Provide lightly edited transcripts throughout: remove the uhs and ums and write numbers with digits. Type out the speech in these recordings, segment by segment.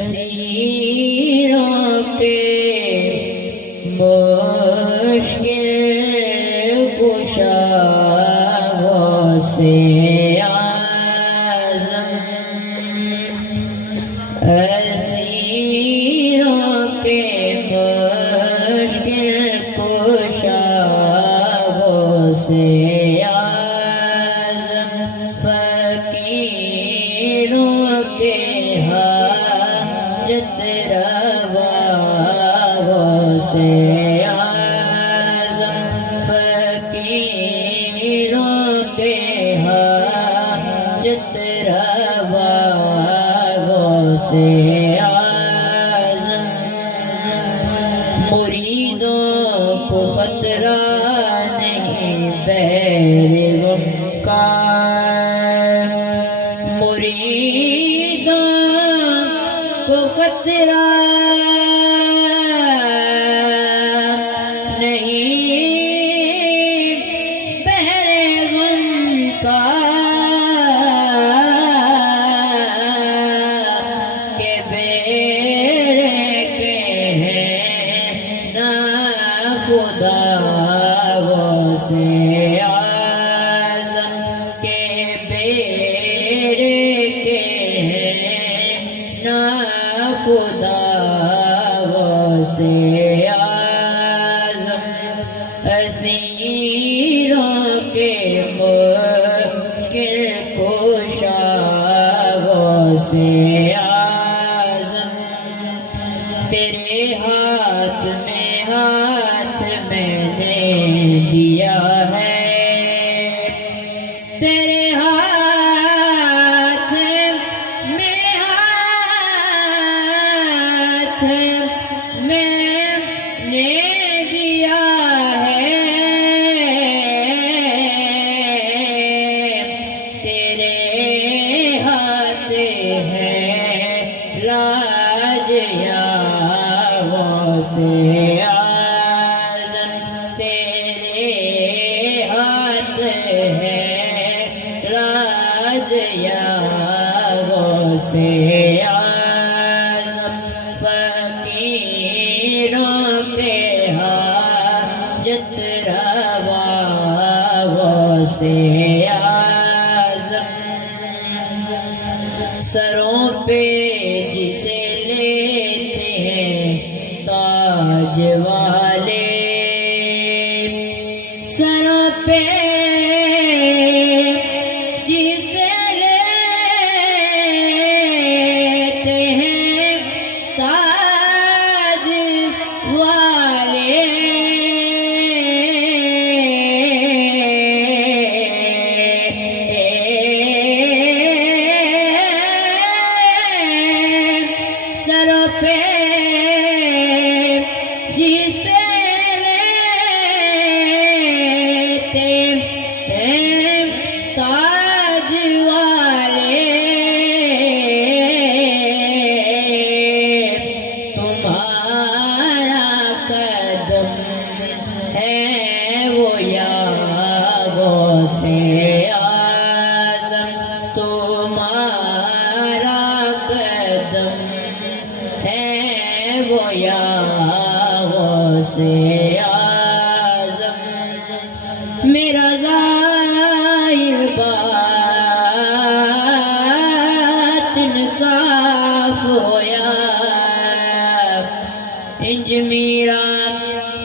اسیروں کے مشکل کشا غوث اعظم، اسیروں کے مشکل کشا غوث اعظم، فقیروں کے حاجت روا غوث اعظم، فقیروں کے حاجت روا غوث اعظم، مریدوں کو خطرہ نہیں بیر غم کا، مریدوں کو خطرہ نہیں بیر غم کا، کہ بیڑے کے ہیں نہ خدا غوث اعظم، کہ بیڑے کے ہیں نہ خدا غوث اعظم، اسیروں کے مشکل کشا غوث اعظم، تیرے ہاتھ میں نے دیا ہے، تیرے ہاتھ میں نے دیا ہے، تیرے ہاتھ ہے لاج یا غوث اعظم، تیرے ہاتھ ہے لاج یا غوث اعظم، فقیروں کے حاجت روا غوث اعظم، سروں پہ جسے لیتے ہیں تاج والے، سروں پہ جسے لیتے ہیں تاج والے، سروں پہ جسے لیتے ہیں تاج والے، تمہارا قدم ہے وہ یا غوث اعظم، تمہارا قدم ہے وہ یا غوث اعظم، میرا ظاہر باطن صاف ہویا، انج میرا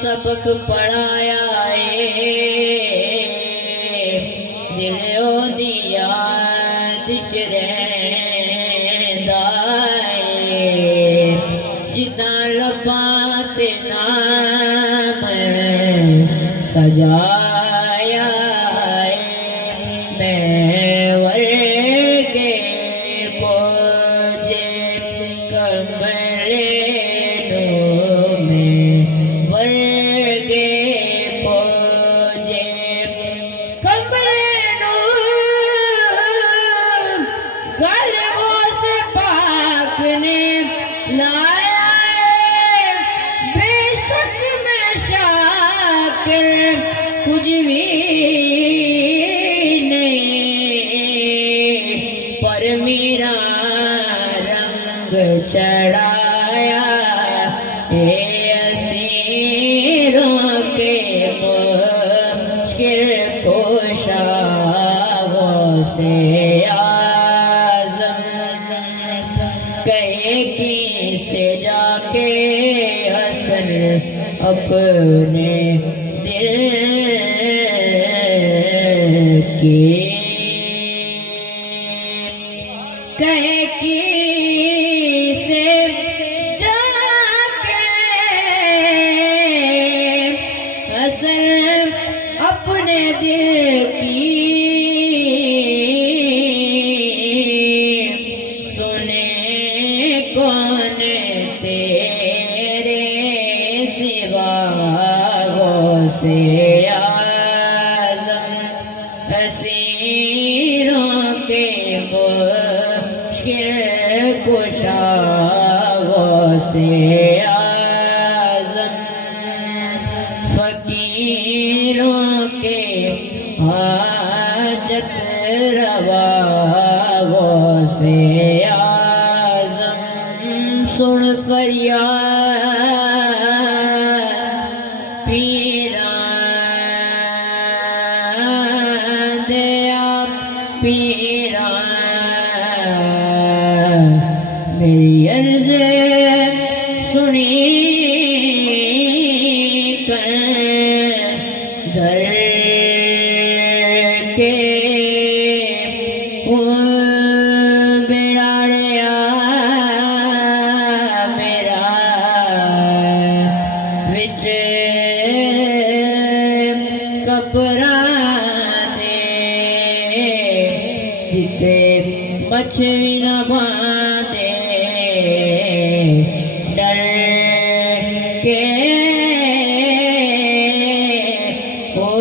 سبق پڑھایا دل او دیا دچ رہندا جداں لباں تے نام سجایا میں ورگے پوجے کمرے نو، میں ورگے پوجے کمرے نو، گل غوث پاک نے لایا بے شک میں شاکر کچھ بھی نہیں، پر میرا رنگ چڑھایا اے اسیروں کے مشکل کشا غوث اعظم کہے کی سے جا کے حسن اپنے دل کی کہے کی سے جا کے حسن اپنے دل کی سنے کون تیرے سوا غوث اعظم اسیروں کے مشکل کشا غوث اعظم فقیروں کے حاجت روا غوث اعظم سن فریاد پیران دیا پیران میری عرض سنی کر در کے بڑاڑیا میرا وچ کپڑا دے جتے مچھلی نہ باندھے ڈر کے او